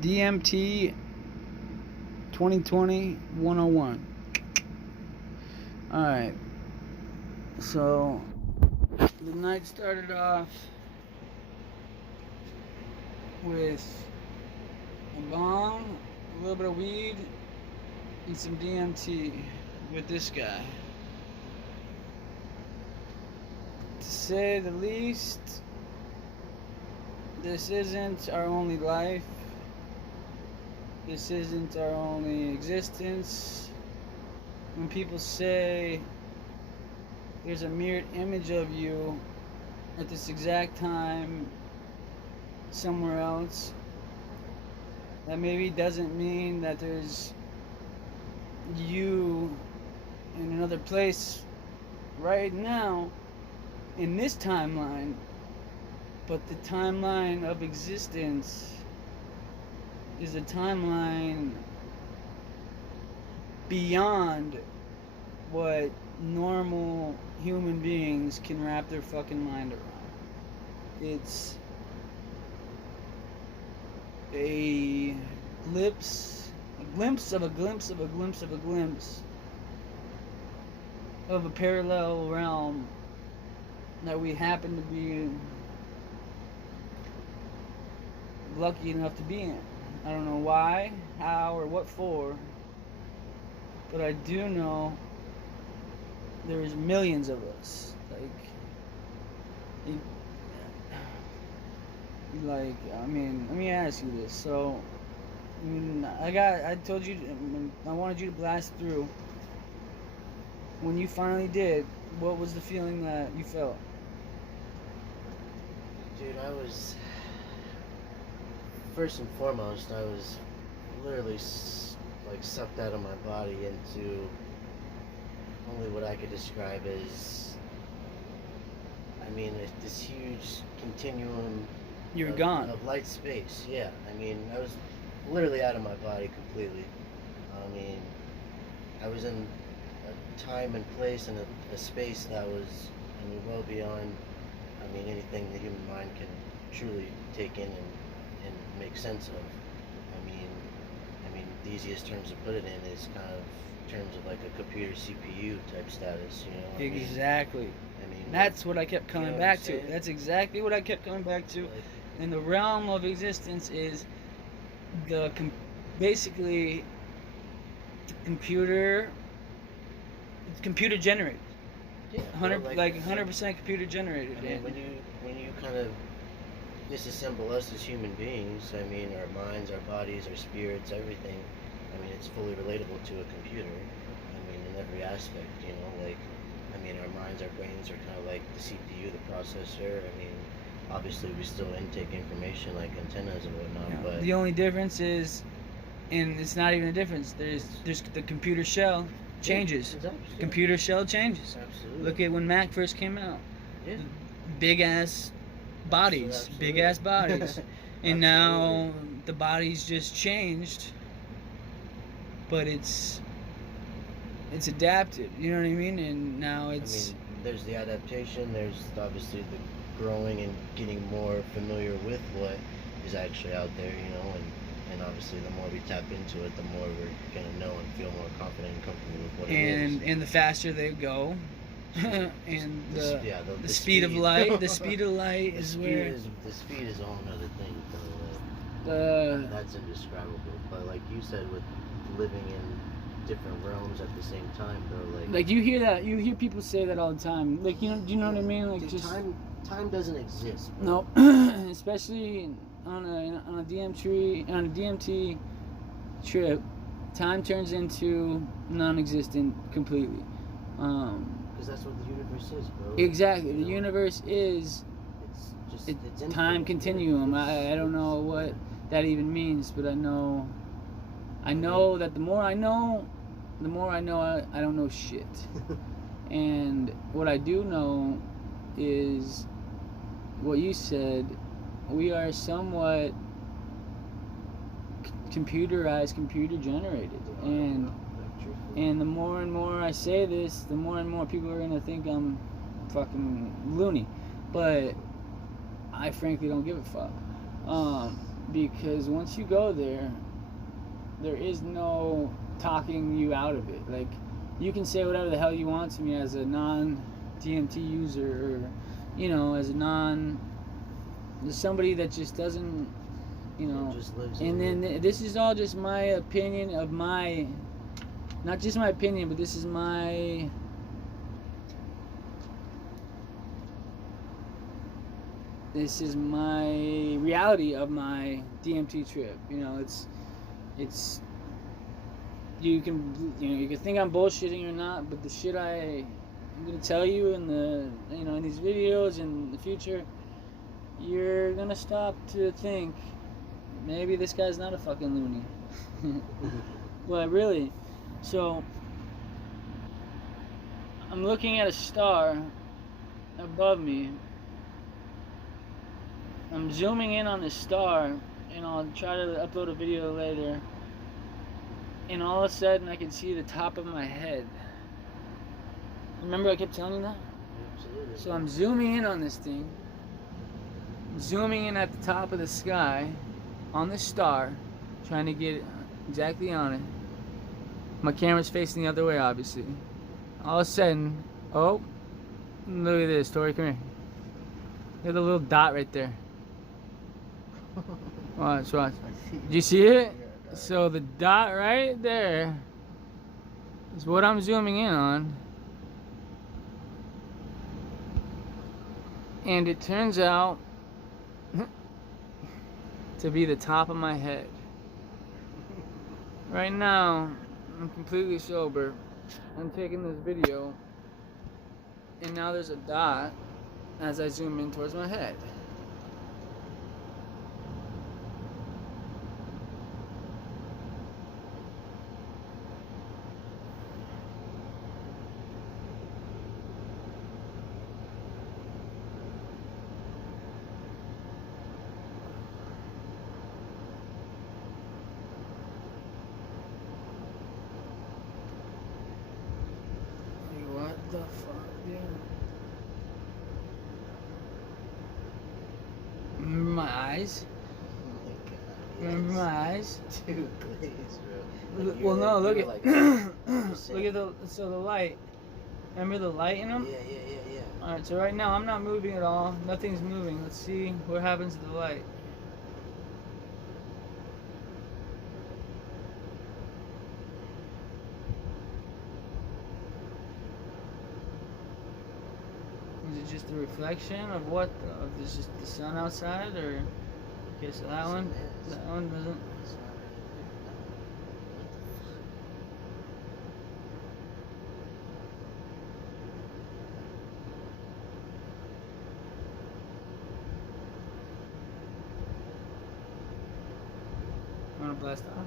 DMT 2020 101. Alright, so the night started off with a bong, a little bit of weed, and some DMT with this guy. To say the least, this isn't our only life. This isn't our only existence. When people say there's a mirrored image of you at this exact time somewhere else, that maybe doesn't mean that there's you in another place right now in this timeline, but the timeline of existence is a timeline beyond what normal human beings can wrap their fucking mind around. It's a glimpse of a parallel realm that we happen to be lucky enough to be in. I don't know why, how, or what for, but I do know there's millions of us. Let me ask you this. So, I told you, I wanted you to blast through. When you finally did, what was the feeling that you felt? Dude, first and foremost, I was literally sucked out of my body into only what I could describe as, this huge continuum. You were gone. Of light space, yeah. I was literally out of my body completely. I was in a time and place and a space that was, well beyond, anything the human mind can truly take in and make sense of. The easiest terms to put it in is kind of terms of like a computer CPU type status, Exactly. That's what I kept coming back to. That's exactly what I kept coming back to. And the realm of existence is basically the computer. It's computer generated. Yeah, 100% computer generated. When you kind of disassemble us as human beings, our minds, our bodies, our spirits, everything, it's fully relatable to a computer, in every aspect, our minds, our brains are kind of like the CPU, the processor. Obviously we still intake information like antennas and whatnot, Yeah. But the only difference is, and it's not even a difference, there's the computer shell changes. Yeah, exactly. The computer shell changes. Absolutely. Look at when Mac first came out. Yeah. Big ass bodies. Big ass bodies. And now the bodies just changed, but it's adapted, you know what I mean? And now it's there's the adaptation, there's obviously the growing and getting more familiar with what is actually out there, and obviously the more we tap into it, the more we're going to know and feel more confident and comfortable with what it is. And the faster they go, and the speed of light, the speed of light is where... The speed is a whole other thing, that's indescribable. But like you said, with living in different realms at the same time, though, like you hear people say that all the time. Like, do you know what I mean? Like, dude, just time doesn't exist, bro. No, especially on a DMT trip, time turns into non-existent completely. Because that's what the universe is, bro. Exactly, the universe is. It's time continuum. I don't know what that even means, but I know that the more I know, I don't know shit. And what I do know is what you said. We are somewhat computerized, computer generated, and the more and more I say this, the more and more people are gonna think I'm fucking loony. But I frankly don't give a fuck. because once you go there, there is no talking you out of it. Like, you can say whatever the hell you want to me as a non-DMT user, or, you know, as somebody that just doesn't, you know. Just lives and in then this is all just my opinion of my, not just my opinion, but this is my reality of my DMT trip. You know, it's you can think I'm bullshitting or not, but the shit I'm gonna tell you in in these videos in the future, you're gonna stop to think maybe this guy's not a fucking loony. Well, really. So I'm looking at a star above me. I'm zooming in on this star, and I'll try to upload a video later. And all of a sudden, I can see the top of my head. Remember, I kept telling you that? Absolutely. So I'm zooming in on this thing, zooming in at the top of the sky, on the star, trying to get exactly on it. My camera's facing the other way, obviously. All of a sudden, oh, look at this, Tori, come here. Look at the little dot right there. Watch. Did you see it? So the dot right there is what I'm zooming in on. And it turns out to be the top of my head. Right now, I'm completely sober. I'm taking this video, and now there's a dot as I zoom in towards my head. What the fuck, dude? Remember my eyes? Oh my God, yes. Remember my eyes? Too glazed, bro. Like Well, no, look at like, look at the light. Remember the light in them? Yeah. All right, so right now I'm not moving at all. Nothing's moving. Let's see what happens to the light. Is it just a reflection of what? Of this, just the sun outside, or? Okay, so that one doesn't. It's not really there. No. What the fuck? Want to blast off?